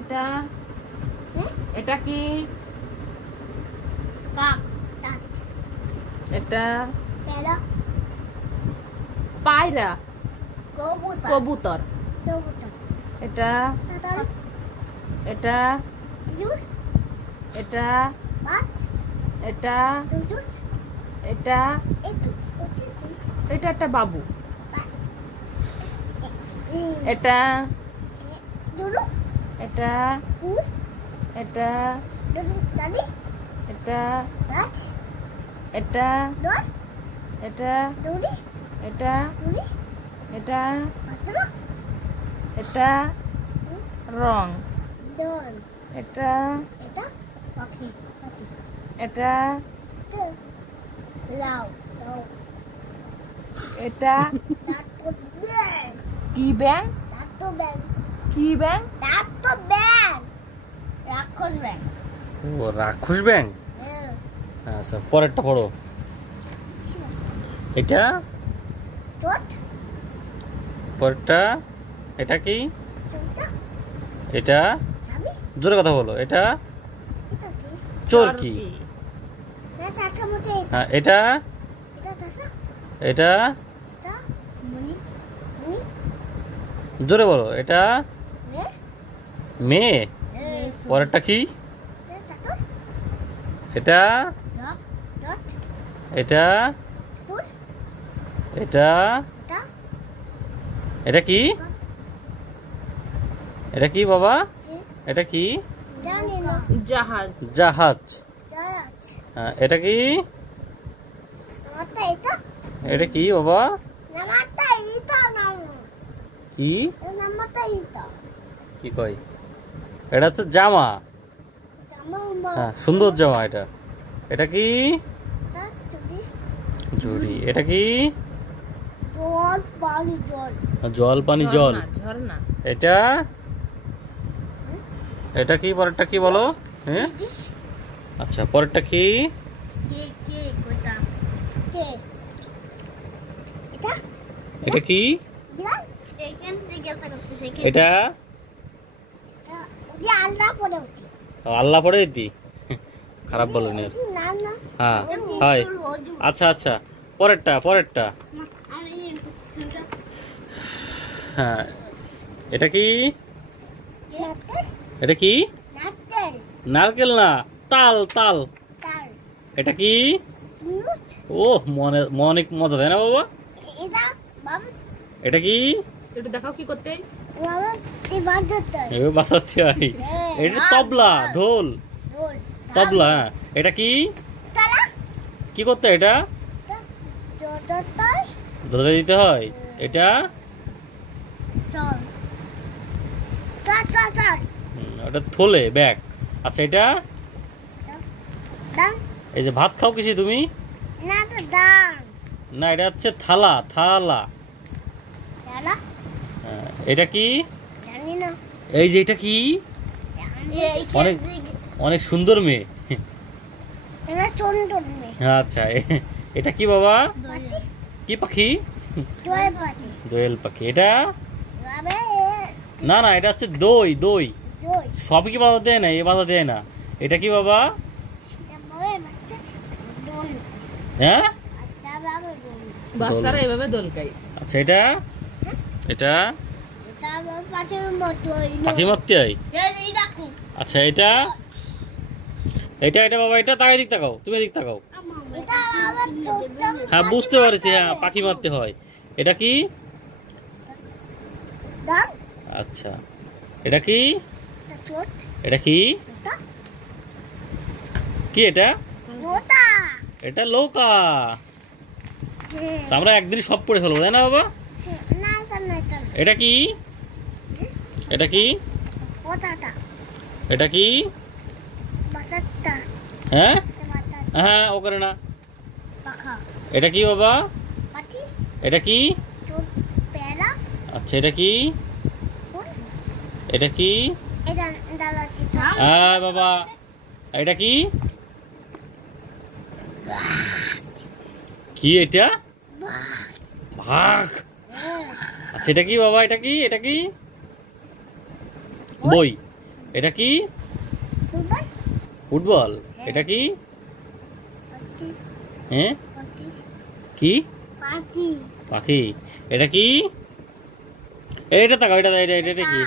এটা এটা কি? এটা পায়রা, কবুতর। এটা এটা এটা এটা এটা এটা একটা বাবু। এটা এটা এটা এটা এটা এটা এটা এটা এটা রং। এটা এটা এটা কি ব্যাং? কি ব্যাং? ও রাক্ষস ব্যাং। আচ্ছা পরেরটা পড়ো। এটা পরেরটা এটা কি? এটা জোরে কথা বলো। এটা চরকি। হ্যাঁ এটা এটা জোরে বলো। এটা মেয়ে। পরেরটা কি? এটা এটা এটা এটা কি? এটা কি বাবা? এটা কি? জাহাজ। জাহাজ। হ্যাঁ এটা কি? এটা কি বাবা? কি কি কয়? এটা হচ্ছে জামা। হ্যাঁ সুন্দর জামা। এটা এটা কি? ঝুড়ি। এটা কি? জল পানি জল। ঝর্ণা। এটা এটা কি? পরেরটা কি বলো? হ্যাঁ আচ্ছা পরেরটা কি? এটা কি? এটা আল্লাহ পড়ে দিতি। খারাপ বলো না। হ্যাঁ হয়। আচ্ছা আচ্ছা পরেরটা পরেরটা। হ্যাঁ এটা কি? এটা কি? নারকেল না, তাল তাল। এটা কি? ও মনে অনেক মজা তাই না বাবা? এটা কি? একটু দেখাও কি করতে। বাসাতে হয়। এটা তবলা, ঢোল, তবলা। এটা কি? কি করতে? এটা দরজা দিতে হয়। এটা ওটা থলে ব্যাগ। আচ্ছা এটা এই যে ভাত খাও কিসে তুমি? না এটা হচ্ছে থালা থালা। এটা কি? এই যে এটা কি? অনেক অনেক সুন্দর মেয়ে। আচ্ছা এটা কি বাবা? কি পাখি? দোয়েল পাখি। এটা না না এটা হচ্ছে দই দই। সবই কি বাধা দেয় না? এ বাধা দেয় না। এটা কি বাবা? হ্যাঁ বাচ্চারা এভাবে দোলকায়। আচ্ছা এটা এটা পাখি মারতে হয়। আচ্ছা এটা এটা এটা বাবা এটা তাকাই দিক তাকাও। তুমি দিক তাকাও। হ্যাঁ বুঝতে পারছি। হ্যাঁ পাখি মারতে হয়। এটা কি? আচ্ছা এটা কি? এটা কি? কি এটা? এটা নৌকা। আমরা একদিন সব পড়ে ফেলবো তাই না বাবা? এটা কি? এটা কি? এটা কি? হ্যাঁ হ্যাঁ ও করে না। এটা কি বাবা? এটা কি? আচ্ছা এটা কি? এটা কি? হ্যাঁ বাবা এটা কি? কি এটা? ভাগ। আচ্ছা এটা কি বাবা? এটা কি? এটা কি? বই। এটা কি? ফুটবল। এটা কি? হ্যাঁ কি? পাখি। এটা কি? এটা তাকাও, এটা কি?